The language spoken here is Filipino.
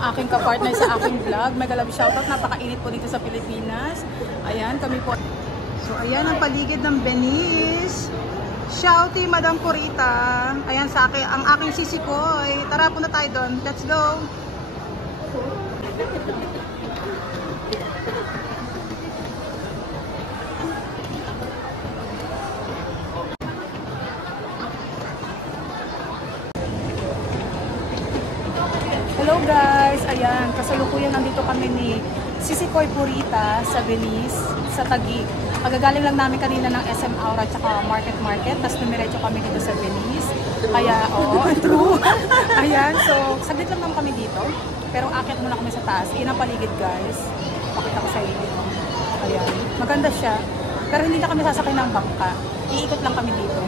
ang aking kapartner sa aking vlog. Mega love shoutout. Napakainit po dito sa Pilipinas. Ayan, kami po. So, ayan ang paligid ng Venice. Shouty, Madam Corita. Ayan sa akin, ang aking sisikoy. Tara, punta tayo doon. Let's go. Hello guys! Ayan, kasalukuyan nandito kami ni Sisikoy Purita sa Venice, sa Taguig. Pagagaling lang namin kanina ng SM Aura at Market, tapos numiretso kami dito sa Venice. Kaya, oo, true. Ayan, so saglit lang naman kami dito. Pero akit muna kami sa taas. Iyan ang paligid guys. Pakita ko sa inyo. Ayan, maganda siya. Pero hindi na kami sasakay ng bangka. Iikot lang kami dito.